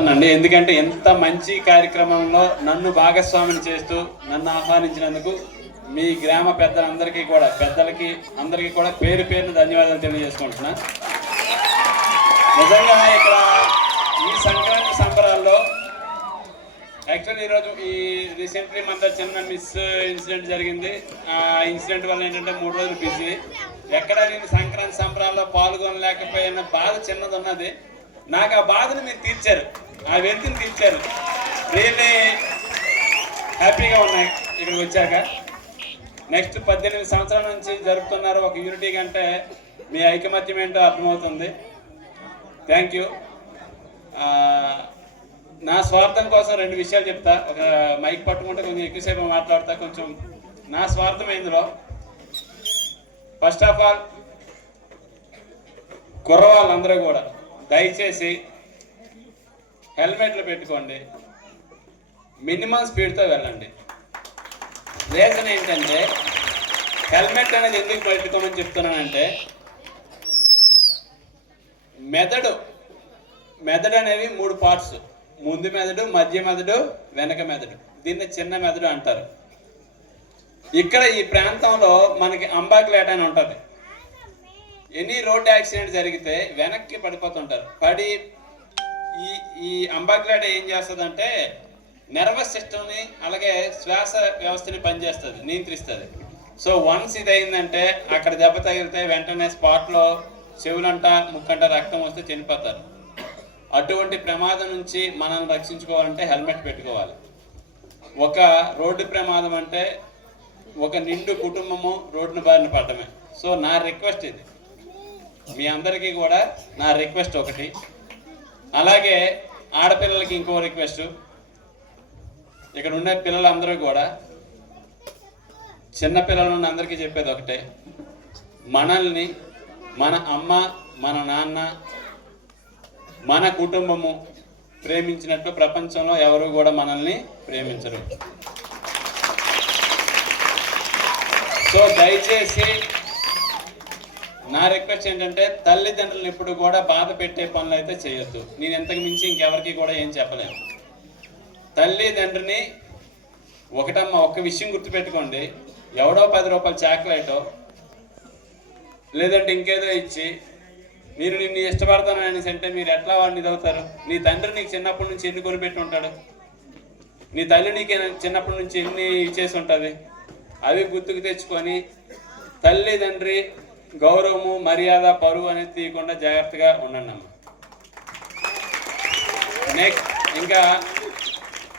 అండి ఎందుకంటే ఎంత మంచి కార్యక్రమంలో నన్ను భాగస్వామిని చేస్తూ నన్ను ఆహ్వానించినందుకు మీ గ్రామ పెద్దలందరికీ కూడా పెద్దలకి అందరికీ కూడా పేరు పేరున ధన్యవాదాలు తెలియజేసుకుంటున్నా. నిజంగా ఇక్కడ ఈ సంక్రాంతి సంబరాల్లో యాక్చువల్ ఈరోజు ఈ రీసెంట్లీ మన చిన్న మిస్ ఇన్సిడెంట్ జరిగింది. ఆ ఇన్సిడెంట్ వల్ల ఏంటంటే మూడు రోజులు బిజీ. ఎక్కడ నేను సంక్రాంతి సంబరాల్లో పాల్గొనలేకపోయిన బాధ చిన్నది ఉన్నది నాకు ఆ బాధను మీరు తీర్చారు. ఆ వ్యక్తిని తీర్చారు రియల్లీ హ్యాపీగా ఉన్నాయి ఇక్కడికి వచ్చాక. నెక్స్ట్ పద్దెనిమిది సంవత్సరాల నుంచి జరుపుతున్నారు ఒక యూనిటీ కంటే మీ ఐకమత్యం ఏంటో అర్థమవుతుంది. థ్యాంక్ యూ నా స్వార్థం కోసం రెండు విషయాలు చెప్తా. ఒక మైక్ పట్టుకుంటే కొంచెం ఎక్కువసేపు మాట్లాడతా కొంచెం నా స్వార్థం ఇందులో ఫస్ట్ ఆఫ్ ఆల్ కుర్రవాళ్ళందరూ కూడా దయచేసి హెల్మెట్లు పెట్టుకోండి. మినిమం స్పీడ్తో వెళ్ళండి. రీజన్ ఏంటంటే హెల్మెట్ అనేది ఎందుకు పెట్టుకోమని చెప్తున్నానంటే మెదడు మెదడు అనేవి మూడు పార్ట్స్ ముందు మెదడు మధ్య మెదడు వెనక మెదడు. దీన్ని చిన్న మెదడు అంటారు. ఇక్కడ ఈ ప్రాంతంలో మనకి అంబాక్లేట్ అని ఉంటుంది. ఎనీ రోడ్ యాక్సిడెంట్ జరిగితే వెనక్కి పడిపోతుంటారు. పడి ఈ ఈ అంబాక్లేట ఏం చేస్తుందంటే నర్వస్ సిస్టమ్ని అలాగే శ్వాస వ్యవస్థని పనిచేస్తుంది నియంత్రిస్తుంది. సో వన్స్ ఇది అయిందంటే అక్కడ దెబ్బ తగిలితే వెంటనే స్పాట్లో చెవులంట ముక్కంట రక్తం వస్తే చనిపోతారు. అటువంటి ప్రమాదం నుంచి మనల్ని రక్షించుకోవాలంటే హెల్మెట్ పెట్టుకోవాలి. ఒక రోడ్డు ప్రమాదం అంటే ఒక నిండు కుటుంబము రోడ్డును బారిన పడటమే సో నా రిక్వెస్ట్ ఇది. మీ అందరికీ కూడా నా రిక్వెస్ట్ ఒకటి. అలాగే ఆడపిల్లలకి ఇంకో రిక్వెస్ట్. ఇక్కడ ఉన్న పిల్లలందరూ కూడా చిన్న పిల్లల అందరికీ చెప్పేది ఒకటే. మనల్ని మన అమ్మ మన నాన్న మన కుటుంబము ప్రేమించినట్టు ప్రపంచంలో ఎవరు కూడా మనల్ని ప్రేమించరు. సో దయచేసి నా రిక్వెస్ట్ ఏంటంటే తల్లిదండ్రులను ఎప్పుడు కూడా బాధ పెట్టే పనులు అయితే చేయొద్దు. నేను ఎంతకు మించి ఇంకెవరికి కూడా ఏం చెప్పలేను. తల్లిదండ్రిని ఒకటమ్మ ఒక్క విషయం గుర్తుపెట్టుకోండి. ఎవడో పది రూపాయలు చాక్లెటో లేదంటే ఇంకేదో ఇచ్చి మీరు నిన్ను ఇష్టపడతాను అనేసి అంటే మీరు ఎట్లా వాడిని ఇదవుతారు? నీ తండ్రి నీకు చిన్నప్పటి నుంచి ఎన్ని కొనిపెట్టి ఉంటాడు? నీ తల్లి నీకు చిన్నప్పటి నుంచి ఎన్ని ఇచ్చేసి ఉంటుంది? అవి గుర్తుకు తెచ్చుకొని తల్లి తండ్రి గౌరవము మర్యాద పరువు అనేది తీయకుండా జాగ్రత్తగా ఉండండి అమ్మ నెక్స్ట్ ఇంకా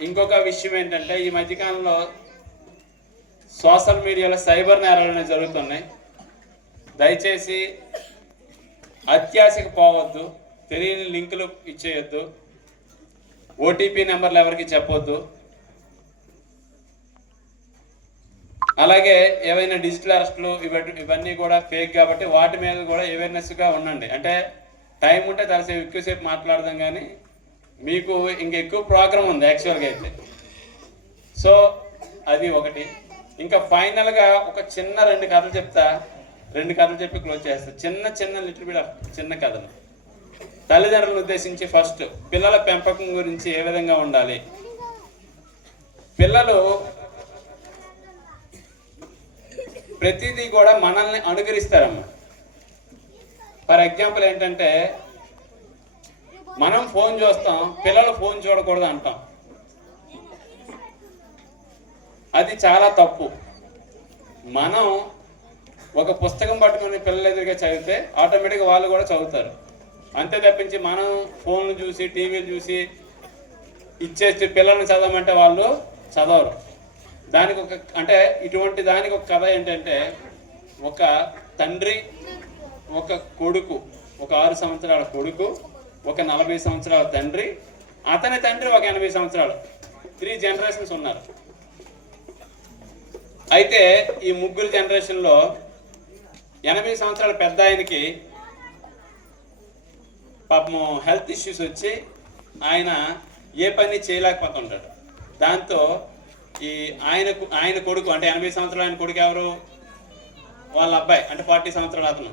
ఇంకొక విషయం ఏంటంటే ఈ మధ్యకాలంలో సోషల్ మీడియాలో సైబర్ నేరాలు అనేవి జరుగుతున్నాయి. దయచేసి అత్యాశకు పోవద్దు తెలియని లింకులు ఇచ్చేయొద్దు ఓటీపీ నెంబర్లు ఎవరికి చెప్పొద్దు. అలాగే ఏవైనా డిజిటల్ అరెస్టులు ఇవన్నీ ఇవన్నీ కూడా ఫేక్ కాబట్టి వాటి మీద కూడా అవేర్నెస్గా ఉండండి. అంటే టైం ఉంటే తరసేపు ఎక్కువసేపు మాట్లాడదాం కానీ మీకు ఇంకా ఎక్కువ ప్రోగ్రామ్ ఉంది యాక్చువల్గా అయితే. సో అది ఒకటి. ఇంకా ఫైనల్గా ఒక చిన్న రెండు కథలు చెప్తా. రెండు కథలు చెప్పి క్లోజ్ చేస్తా. చిన్న చిన్న లిటిల్ బిట్ చిన్న కథలు. తల్లిదండ్రులను ఉద్దేశించి ఫస్ట్ పిల్లల పెంపకం గురించి ఏ విధంగా ఉండాలి? పిల్లలు ప్రతిదీ కూడా మనల్ని అనుకరిస్తారమ్మా. ఫర్ ఎగ్జాంపుల్ ఏంటంటే మనం ఫోన్ చూస్తాం పిల్లలు ఫోన్ చూడకూడదు అంటాం. అది చాలా తప్పు. మనం ఒక పుస్తకం పట్టుకొని పిల్లలు ఎదురుగా చదివితే ఆటోమేటిక్గా వాళ్ళు కూడా చదువుతారు. అంతే తప్పించి మనం ఫోన్లు చూసి టీవీలు చూసి ఇచ్చేసి పిల్లల్ని చదవమంటే వాళ్ళు చదవరు. దానికి ఒక అంటే ఇటువంటి దానికి ఒక కథ ఏంటంటే ఒక తండ్రి ఒక కొడుకు ఒక ఆరు సంవత్సరాల కొడుకు ఒక నలభై సంవత్సరాల తండ్రి అతని తండ్రి ఒక ఎనభై సంవత్సరాలు. త్రీ జనరేషన్స్ ఉన్నారు. అయితే ఈ ముగ్గురు జనరేషన్లో ఎనభై సంవత్సరాల పెద్ద ఆయనకి పాపము హెల్త్ ఇష్యూస్ వచ్చి ఆయన ఏ పని చేయలేకపోతుంటాడు. దాంతో ఈ ఆయన ఆయన కొడుకు అంటే ఎనభై సంవత్సరాలు ఆయన కొడుకు ఎవరు? వాళ్ళ అబ్బాయి అంటే ఫార్టీ సంవత్సరాలు అతను.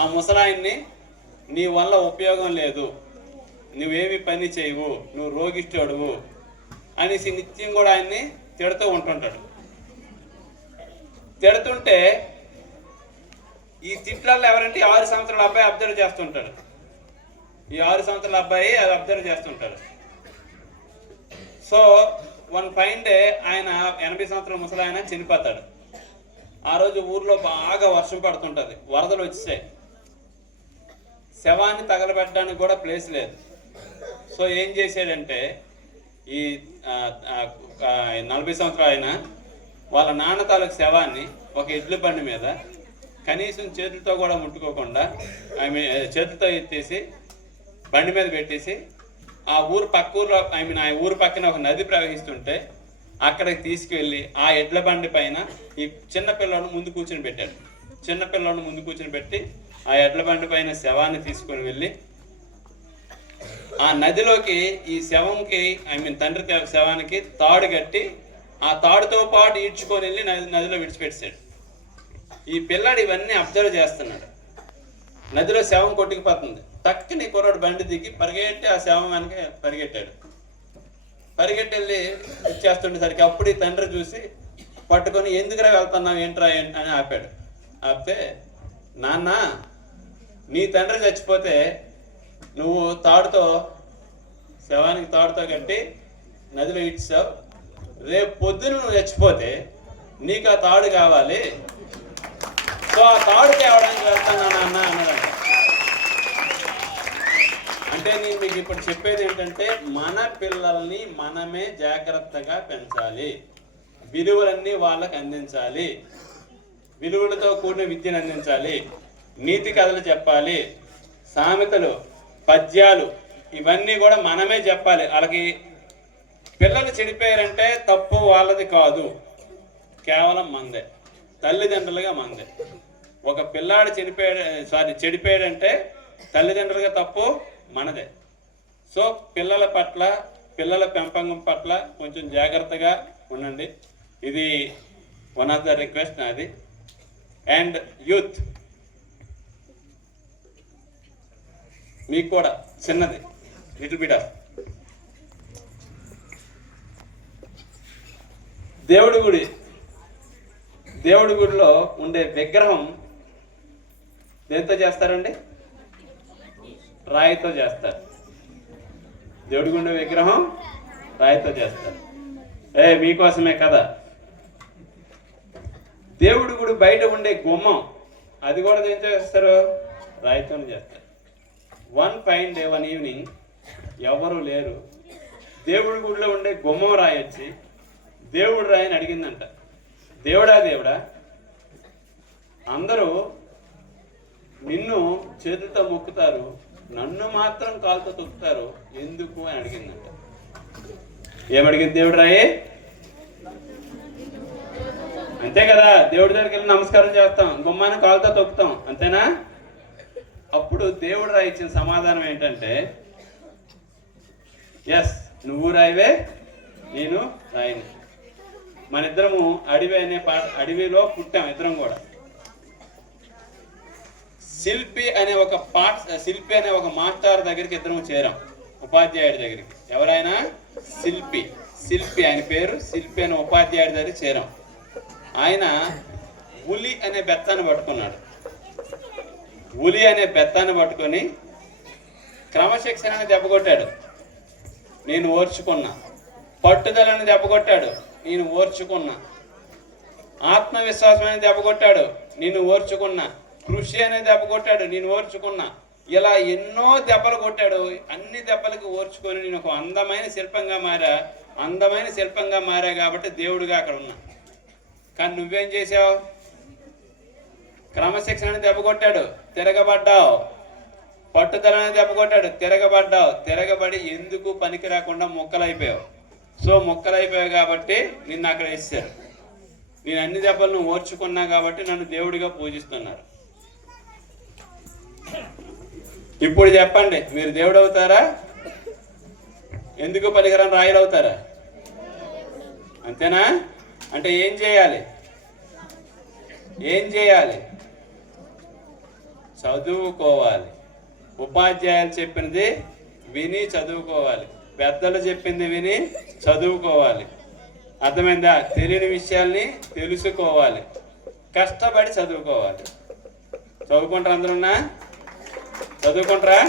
ఆ ముసలాయన్ని నీ వల్ల ఉపయోగం లేదు. నువ్వేమి పని చేయవు నువ్వు రోగిష్ఠుడువు అనేసి నిత్యం కూడా ఆయన్ని తిడుతూ ఉంటుంటాడు. తిడుతుంటే ఈ తిట్లలో ఎవరంటే ఆరు సంవత్సరాల అబ్బాయి అబ్జర్వ్ చేస్తుంటాడు. ఈ ఆరు సంవత్సరాల అబ్బాయి అది అబ్జర్వ్ చేస్తుంటాడు. సో వన్ ఫైన్ డే ఆయన ఎనభై సంవత్సరాల ముసలి ఆయన చనిపోతాడు. ఆ రోజు ఊర్లో బాగా వర్షం పడుతుంటుంది. వరదలు వచ్చాయి శవాన్ని తగలబెట్టడానికి కూడా ప్లేస్ లేదు. సో ఏం చేశాడంటే ఈ నలభై సంవత్సరాలు ఆయన వాళ్ళ నాన్న తాలూకు శవాన్ని ఒక ఎడ్ల బండి మీద కనీసం చేతులతో కూడా ముట్టుకోకుండా ఐ మీన్ చేతులతో ఎత్తేసి బండి మీద పెట్టేసి ఆ ఊరు పక్క ఊర్లో ఐ మీన్ ఆ ఊరు పక్కన ఒక నది ప్రవహిస్తుంటే అక్కడికి తీసుకువెళ్ళి ఆ ఎడ్ల బండి పైన ఈ చిన్న పిల్లోడు ముందు కూర్చొని పెట్టాడు. చిన్న పిల్లలను ముందు కూర్చొని పెట్టి ఆ ఎడ్ల బండి పైన శవాన్ని తీసుకొని వెళ్ళి ఆ నదిలోకి ఈ శవంకి ఐ మీన్ తండ్రి శవానికి తాడు కట్టి ఆ తాడుతో పాటు ఈడ్చుకొని వెళ్ళి నది నదిలో విడిచిపెట్టాడు ఈ పిల్లాడు ఇవన్నీ అబ్జర్వ్ చేస్తున్నాడు. నదిలో శవం కొట్టుకుపోతుంది. టక్కుని కుర్రాడు బండి దిగి పరిగెట్టి ఆ శవం వెనక పరిగెట్టాడు. పరిగెట్టి వెళ్ళి ఇచ్చేస్తుండేసరికి అప్పుడు ఈ తండ్రి చూసి పట్టుకొని ఎందుకురా వెళ్తున్నావు? ఏంట్రా? ఏంటి అని ఆపాడు. ఆపితే నాన్న నీ తండ్రి చచ్చిపోతే నువ్వు తాడుతో శవానికి తాడుతో కట్టి నదిలో ఇచ్చావు రేపు పొద్దున నువ్వు చచ్చిపోతే నీకు ఆ తాడు కావాలి. సో ఆ తాడు తేవడానికి వెళ్తాను నాన్న? అన్నాడంట. అంటే నేను మీకు ఇప్పుడు చెప్పేది ఏంటంటే మన పిల్లల్ని మనమే జాగ్రత్తగా పెంచాలి. విలువలన్నీ వాళ్ళకి అందించాలి. విలువలతో కూడిన విద్యను అందించాలి. నీతి కథలు చెప్పాలి. సామెతలు పద్యాలు ఇవన్నీ కూడా మనమే చెప్పాలి. వాళ్ళకి పిల్లలు చెడిపోయారంటే తప్పు వాళ్ళది కాదు. కేవలం మందే. తల్లిదండ్రులుగా మందే. ఒక పిల్లాడు చనిపోయాడు సారీ చెడిపోయాడంటే తల్లిదండ్రులుగా తప్పు మనదే. సో పిల్లల పట్ల పిల్లల పెంపకం పట్ల కొంచెం జాగ్రత్తగా ఉండండి. ఇది వన్ ఆఫ్ ద రిక్వెస్ట్ నాది. అండ్ యూత్ మీకు కూడా చిన్నది లిటిల్ బిట్ ఆఫ్ దేవుడి గుడి దేవుడి గుడిలో ఉండే విగ్రహం దేంతో చేస్తారండి? రాయితో చేస్తారు. దేవుడిగుండ విగ్రహం రాయితో చేస్తారు. ఏ మీకోసమే కదా? దేవుడు గుడి బయట ఉండే గుమ్మం అది కూడా ఏం చేస్తారు? రాయితోనే చేస్తారు. One fine day one evening ఎవరు లేరు. దేవుడి గుడిలో ఉండే గుమ్మం రాయి వచ్చి దేవుడు రాయని అడిగిందంట. దేవుడా దేవుడా? అందరూ నిన్ను చేతులతో మొక్కుతారు. నన్ను మాత్రం కాలుతో తొక్కుతారు. ఎందుకు అని అడిగిందంట. ఏమడిగింది దేవుడు రాయే? అంతే కదా దేవుడి దగ్గరికి వెళ్ళి నమస్కారం చేస్తాం. గుమ్మాన్ని కాలుతో తొక్కుతాం. అంతేనా? అప్పుడు దేవుడు రాయి ఇచ్చిన సమాధానం ఏంటంటే ఎస్ నువ్వు రాయివే నేను రాయిని. మన ఇద్దరము అడవి అనే పాట అడవిలో పుట్టాం ఇద్దరం కూడా. శిల్పి అనే ఒక పాఠ శిల్పి అనే ఒక మాస్టర్ దగ్గరికి ఇద్దరం చేరాం ఉపాధ్యాయుడి దగ్గరికి. ఎవరైనా? శిల్పి. శిల్పి ఆయన పేరు శిల్పి అనే ఉపాధ్యాయుడి దగ్గర చేరాం. ఆయన ఉలి అనే బెత్తాన్ని పట్టుకున్నాడు. ఉలి అనే బెత్తాన్ని పట్టుకొని క్రమశిక్షణని దెబ్బకొట్టాడు. నేను ఓర్చుకున్నా. పట్టుదలని దెబ్బకొట్టాడు. నేను ఓర్చుకున్నా. ఆత్మవిశ్వాసం అనేది దెబ్బకొట్టాడు. నేను ఓర్చుకున్నా. కృషి అనేది దెబ్బకొట్టాడు నేను ఓర్చుకున్నా. ఇలా ఎన్నో దెబ్బలు కొట్టాడు. అన్ని దెబ్బలకు ఓర్చుకొని నేను ఒక అందమైన శిల్పంగా మారా అందమైన శిల్పంగా మారా కాబట్టి దేవుడిగా అక్కడ ఉన్నా. కానీ నువ్వేం చేసావు? క్రమశిక్షణ దెబ్బ కొట్టాడు. తిరగబడ్డావు. పట్టుదలని దెబ్బ కొట్టాడు. తిరగబడ్డావు. తిరగబడి ఎందుకు పనికి రాకుండా మొక్కలైపోయావు? సో మొక్కలైపోయావు కాబట్టి నిన్ను అక్కడ వేసారు నేను అన్ని దెబ్బలను ఓర్చుకున్నా కాబట్టి నన్ను దేవుడిగా పూజిస్తున్నారు. ఇప్పుడు చెప్పండి మీరు దేవుడు అవుతారా ఎందుకు పనికిరాని రాయలు అవుతారా అంతేనా? అంటే ఏం చేయాలి? ఏం చేయాలి? చదువుకోవాలి. ఉపాధ్యాయులు చెప్పినది విని చదువుకోవాలి. పెద్దలు చెప్పింది విని చదువుకోవాలి. అర్థమైందా? తెలియని విషయాల్ని తెలుసుకోవాలి. కష్టపడి చదువుకోవాలి. చదువుకుంటారు అందరున్నా చదువుకుంటారా?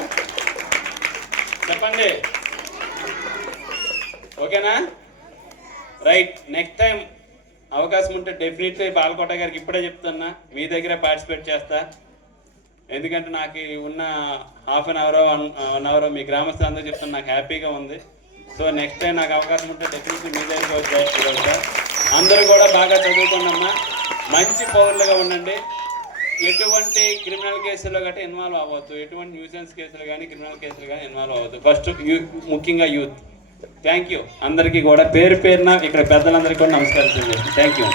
చెప్పండి. ఓకేనా? రైట్ నెక్స్ట్ టైం అవకాశం ఉంటే డెఫినెట్లీ బాలకోట గారికి ఇప్పుడే చెప్తున్నా. మీ దగ్గరే పార్టిసిపేట్ చేస్తా. ఎందుకంటే నాకు ఉన్న half an hour one hour మీ గ్రామస్తులందరూ చెప్తున్నా నాకు హ్యాపీగా ఉంది. సో నెక్స్ట్ టైం నాకు అవకాశం ఉంటే డెఫినెట్లీ మీ దగ్గరికి వచ్చి అందరూ కూడా బాగా చదువుకోండమ్మా మంచి పౌరులుగా ఉండండి. ఎటువంటి క్రిమినల్ కేసుల్లో గట్రా ఇన్వాల్వ్ అవ్వద్దు. ఎటువంటి న్యూసెన్స్ కేసులు కానీ క్రిమినల్ కేసులు కానీ ఇన్వాల్వ్ అవ్వద్దు. ఫస్ట్ యూత్ ముఖ్యంగా యూత్ థ్యాంక్ యూ అందరికీ కూడా పేరు పేరున ఇక్కడ పెద్దలందరికీ కూడా నమస్కారం థ్యాంక్ యూ